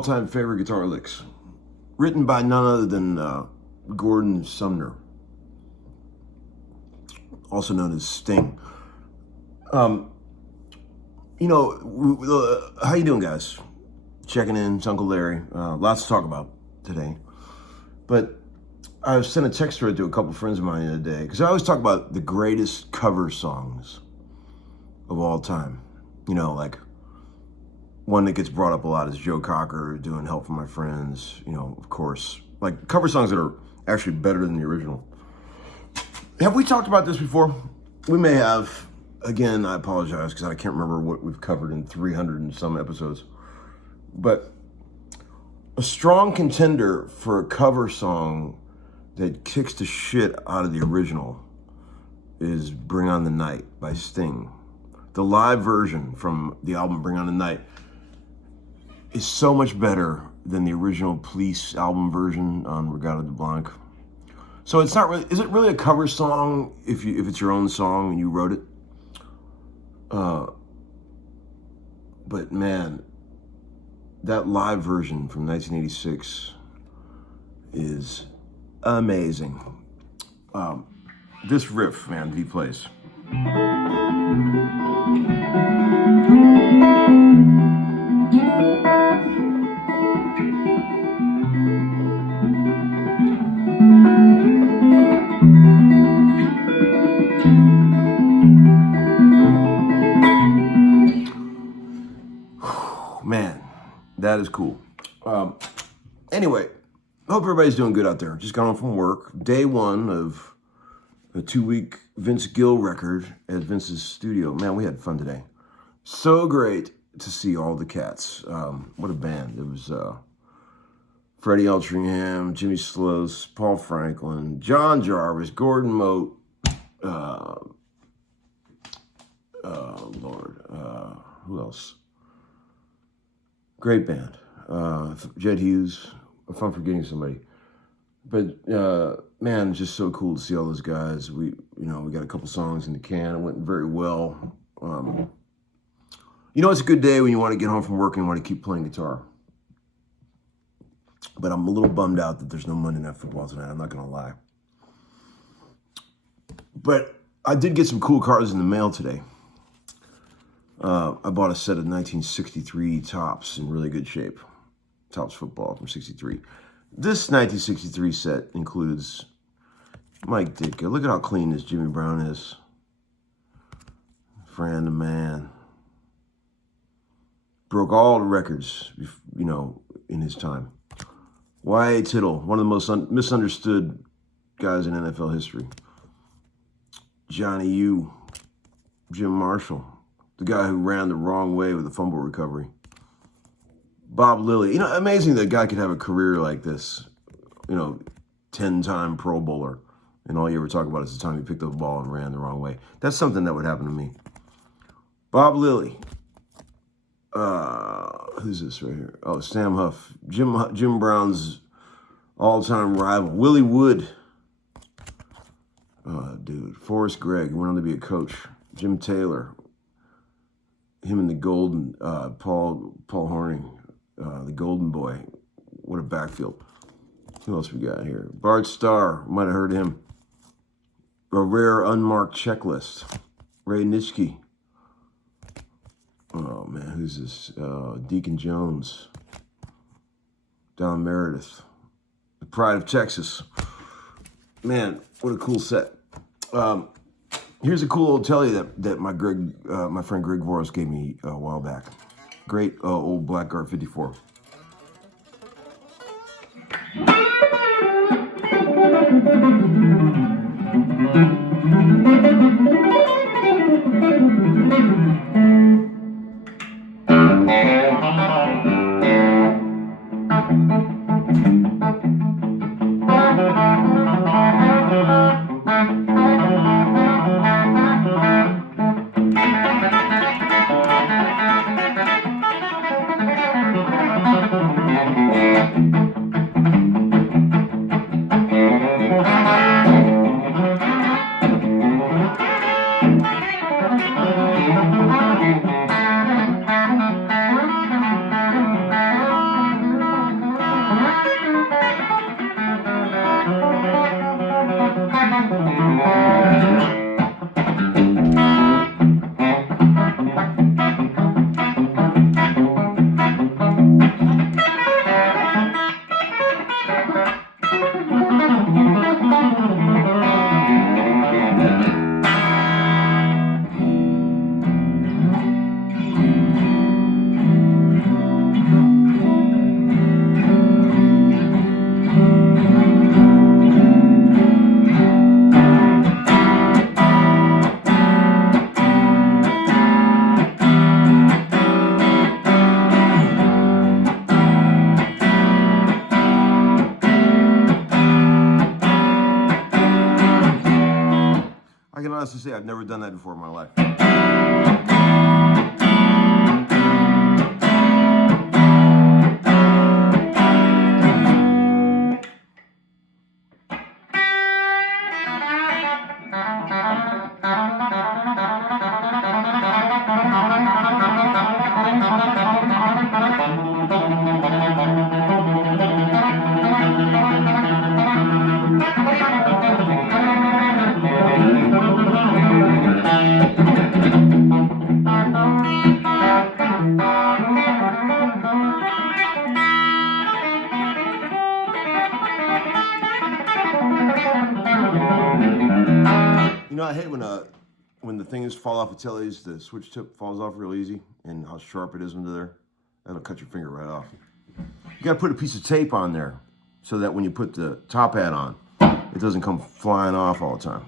All-time favorite guitar licks, written by none other than Gordon Sumner. also known as Sting. How you doing, guys? Checking in. It's Uncle Larry. Lots to talk about today. But I sent a text thread to a couple friends of mine the other day, because I always talk about the greatest cover songs of all time. Like one that gets brought up a lot is Joe Cocker doing Help from My Friends, of course. Like cover songs that are actually better than the original. Have we talked about this before? We may have. Again, I apologize because I can't remember what we've covered in 300 and some episodes. But a strong contender for a cover song that kicks the shit out of the original is Bring On the Night by Sting. The live version from the album Bring On the Night is so much better than the original Police album version on Regatta de Blanc. So it's not really, is it really a cover song if it's your own song and you wrote it? But man, that live version from 1986 is amazing. This riff, man, he plays. Man, that is cool. Anyway, hope everybody's doing good out there. Just got home from work. Day one of a 2-week Vince Gill record at Vince's studio. Man, we had fun today. So great to see all the cats. What a band. It was Freddie Eltringham, Jimmy Sloas, Paul Franklin, John Jarvis, Gordon Mote, who else? Great band. Jed Hughes. If I'm forgetting somebody. But man, it's just so cool to see all those guys. We got a couple songs in the can. It went very well. It's a good day when you want to get home from work and want to keep playing guitar. But I'm a little bummed out that there's no Monday Night Football tonight. I'm not going to lie. But I did get some cool cards in the mail today. I bought a set of 1963 Topps in really good shape. Topps football from 63. This 1963 set includes Mike Ditka. Look at how clean this Jimmy Brown is. Fran the Man. Broke all the records, in his time. Y.A. Tittle, one of the most misunderstood guys in NFL history. Johnny U. Jim Marshall, the guy who ran the wrong way with a fumble recovery. Bob Lilly. Amazing that a guy could have a career like this. 10-time Pro Bowler. And all you ever talk about is the time he picked up the ball and ran the wrong way. That's something that would happen to me. Bob Lilly. Who's this right here? Oh, Sam Huff. Jim Brown's all-time rival. Willie Wood. Dude. Forrest Gregg went on to be a coach. Jim Taylor. Him and the Golden, Paul Horning, the Golden Boy. What a backfield. Who else we got here? Bart Starr, might have heard him. A Rare Unmarked Checklist. Ray Nitschke. Oh man, who's this? Deacon Jones. Don Meredith. The Pride of Texas. Man, what a cool set. Here's a cool old telly that my friend Greg Voros gave me a while back. Great old Blackguard 54. I can honestly say I've never done that before in my life. You know, I hate when the things fall off of tellies, the switch tip falls off real easy, and how sharp it is under there. That'll cut your finger right off. You gotta put a piece of tape on there so that when you put the top hat on, it doesn't come flying off all the time.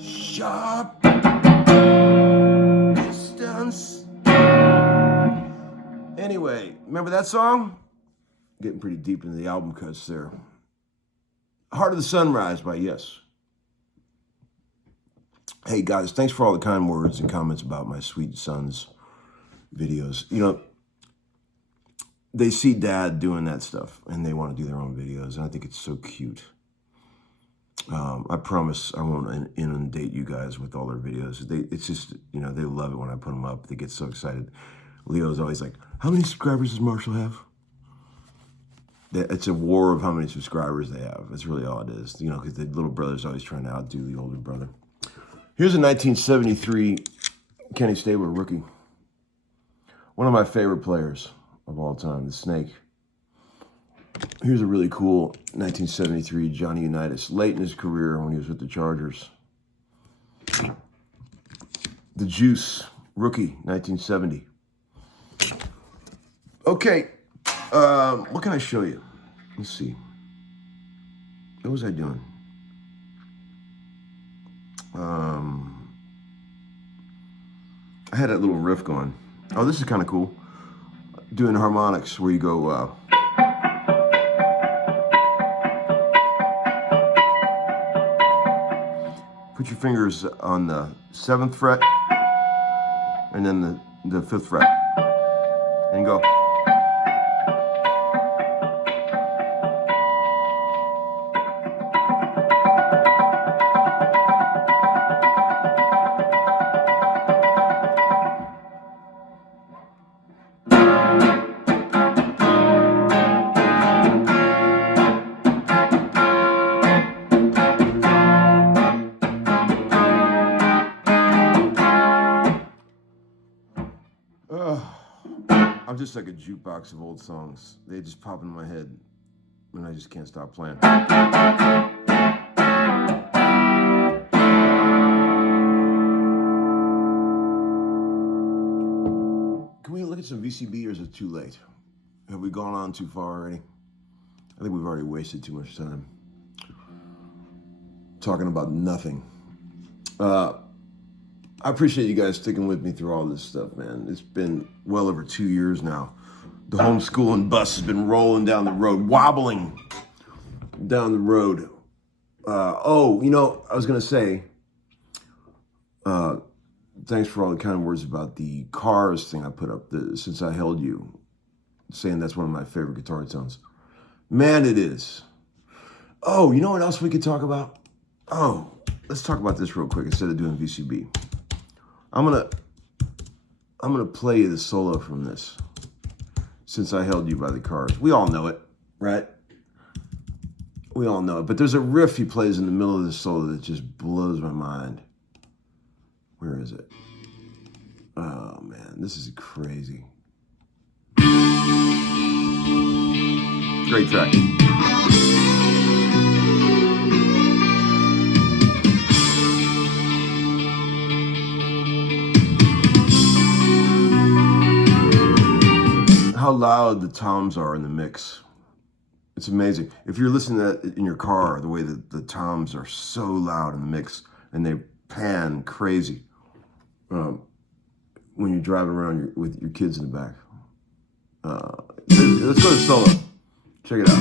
Sharp distance. Anyway, remember that song? Getting pretty deep into the album cuts there. Heart of the Sunrise by Yes. Hey guys, thanks for all the kind words and comments about my sweet son's videos. You know, they see dad doing that stuff and they want to do their own videos, and I think it's so cute. I promise I won't inundate you guys with all their videos. It's just, you know, they love it when I put them up. They get so excited. Leo's always like, how many subscribers does Marshall have? It's a war of how many subscribers they have. That's really all it is. You know, because the little brother's always trying to outdo the older brother. Here's a 1973 Kenny Stabler rookie. One of my favorite players of all time, the Snake. Here's a really cool 1973 Johnny Unitas, late in his career when he was with the Chargers. The Juice, rookie, 1970. Okay, what can I show you? Let's see. What was I doing? I had that little riff going. Oh, this is kind of cool. Doing harmonics where you go... put your fingers on the 7th fret and then the 5th fret and go. I'm just like a jukebox of old songs. They just pop in my head, and I just can't stop playing. Can we look at some VCB, or is it too late? Have we gone on too far already? I think we've already wasted too much time talking about nothing. I appreciate you guys sticking with me through all this stuff, man. It's been well over 2 years now. The homeschooling bus has been rolling down the road, wobbling down the road. Oh, you know, I was going to say, thanks for all the kind words about the Cars thing I put up, Since I Held You, saying that's one of my favorite guitar tones. Man, it is. Oh, you know what else we could talk about? Oh, let's talk about this real quick instead of doing VCB. I'm gonna play you the solo from this. Since I Held You by the Cars. We all know it, right? We all know it. But there's a riff he plays in the middle of this solo that just blows my mind. Where is it? Oh man, this is crazy. Great track. How loud the toms are in the mix. It's amazing. If you're listening to that in your car, the way that the toms are so loud in the mix and they pan crazy when you're driving around with your kids in the back. Let's go to solo. Check it out.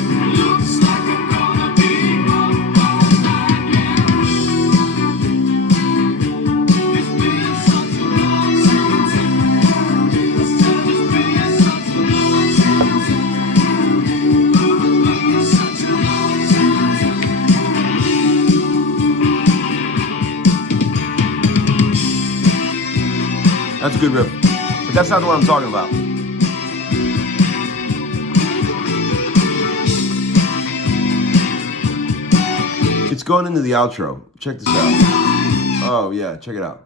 That's a good riff, but that's not what I'm talking about. It's going into the outro. Check this out. Oh yeah, check it out.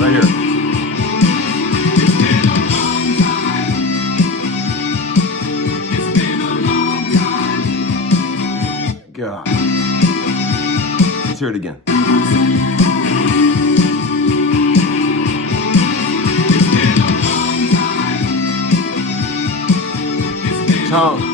Right here. God. Let's hear it again. Tom.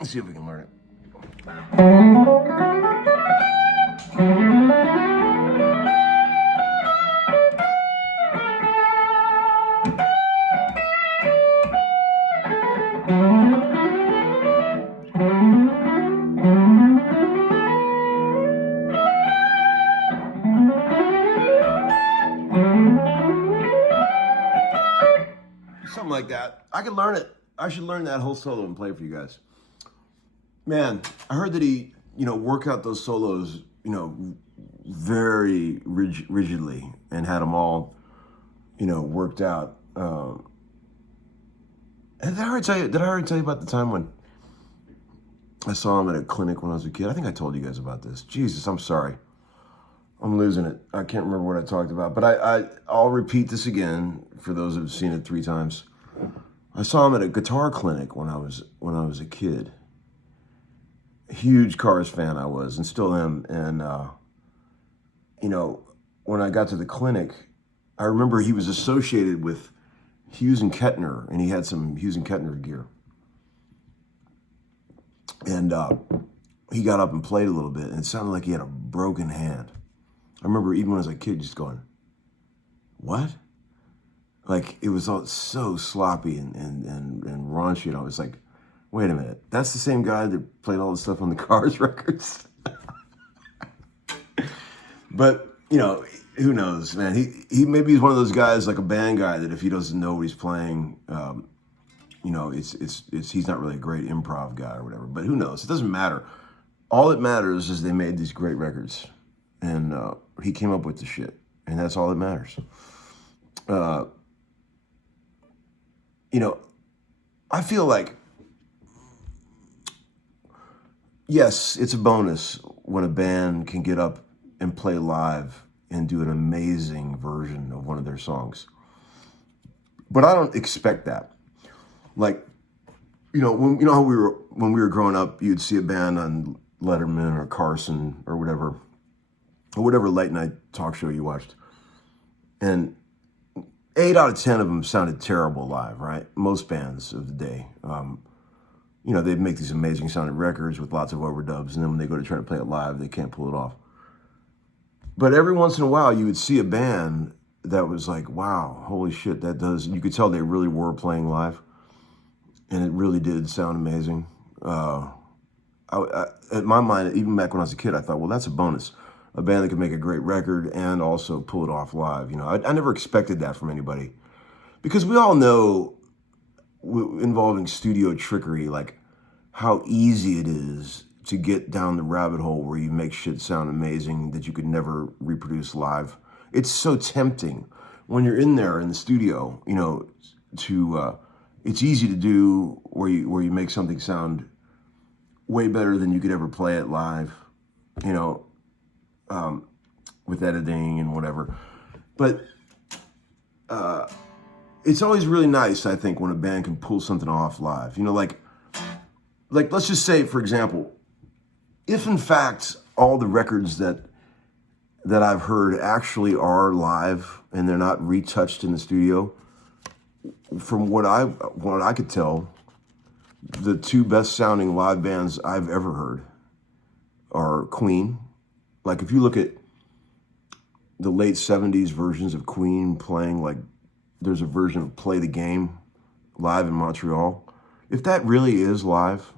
Let's see if we can learn it. Something like that. I could learn it. I should learn that whole solo and play it for you guys. Man, I heard that he, work out those solos, very rigidly and had them all, worked out. Did I already tell you about the time when I saw him at a clinic when I was a kid? I think I told you guys about this. Jesus, I'm sorry. I'm losing it. I can't remember what I talked about, but I'll repeat this again for those who've seen it 3 times. I saw him at a guitar clinic when I was a kid. Huge Cars fan I was, and still am. And when I got to the clinic, I remember he was associated with Hughes and Kettner, and he had some Hughes and Kettner gear. And he got up and played a little bit, and it sounded like he had a broken hand. I remember even when I was a kid just going, what? Like, it was all so sloppy and raunchy, and I was like, wait a minute, that's the same guy that played all the stuff on the Cars records? But, who knows, man? He maybe he's one of those guys, like a band guy, that if he doesn't know what he's playing, he's not really a great improv guy or whatever. But who knows? It doesn't matter. All that matters is they made these great records, and he came up with the shit, and that's all that matters. I feel like, yes, it's a bonus when a band can get up and play live and do an amazing version of one of their songs. But I don't expect that. Like, when we were growing up, you'd see a band on Letterman or Carson or whatever, or whatever late night talk show you watched. And 8 out of 10 of them sounded terrible live, right? Most bands of the day. You know, they make these amazing sounding records with lots of overdubs, and then when they go to try to play it live, they can't pull it off. But every once in a while, you would see a band that was like, wow, holy shit, that does. You could tell they really were playing live, and it really did sound amazing. In my mind, even back when I was a kid, I thought, well, that's a bonus. A band that could make a great record and also pull it off live. You know, I never expected that from anybody, because we all know, involving studio trickery, like how easy it is to get down the rabbit hole where you make shit sound amazing that you could never reproduce live. It's so tempting when you're in there in the studio, you know, it's easy to do where you make something sound way better than you could ever play it live, you know, with editing and whatever. But it's always really nice, I think, when a band can pull something off live. You know, like let's just say, for example, if in fact all the records that I've heard actually are live and they're not retouched in the studio, from what I could tell, the two best sounding live bands I've ever heard are Queen. Like, if you look at the late 70s versions of Queen playing, like, there's a version of Play the Game live in Montreal. If that really is live,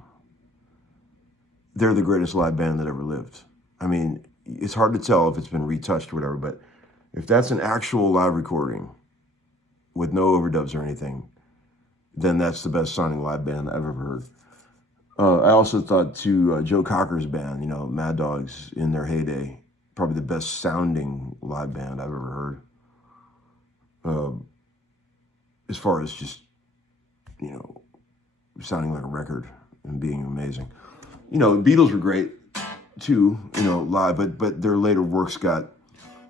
they're the greatest live band that ever lived. I mean, it's hard to tell if it's been retouched or whatever, but if that's an actual live recording with no overdubs or anything, then that's the best sounding live band I've ever heard. I also thought, too, Joe Cocker's band, you know, Mad Dogs, in their heyday, probably the best sounding live band I've ever heard. As far as just, you know, sounding like a record and being amazing. You know, the Beatles were great too, you know, live, but their later works got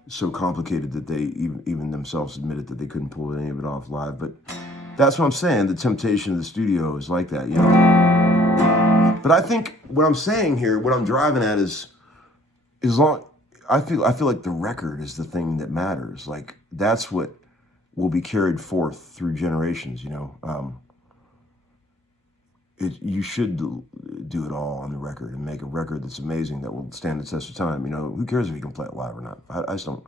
so complicated that they even themselves admitted that they couldn't pull any of it off live. But that's what I'm saying. The temptation of the studio is like that, you know. But I think what I'm saying here, what I'm driving at is I feel like the record is the thing that matters. Like, that's what will be carried forth through generations, you know. You should do it all on the record and make a record that's amazing, that will stand the test of time. You know, who cares if you can play it live or not? I don't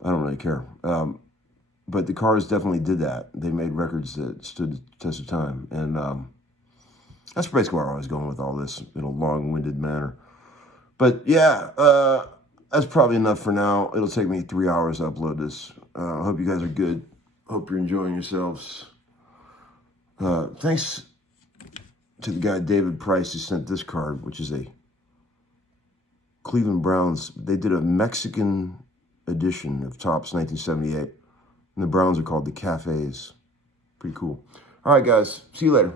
really care. But the Cars definitely did that. They made records that stood the test of time. And that's basically where I was going with all this in a long-winded manner. But yeah, that's probably enough for now. It'll take me 3 hours to upload this. I hope you guys are good. Hope you're enjoying yourselves. Thanks to the guy David Price who sent this card, which is a Cleveland Browns. They did a Mexican edition of Topps 1978, and the Browns are called the Cafes. Pretty cool. All right, guys. See you later.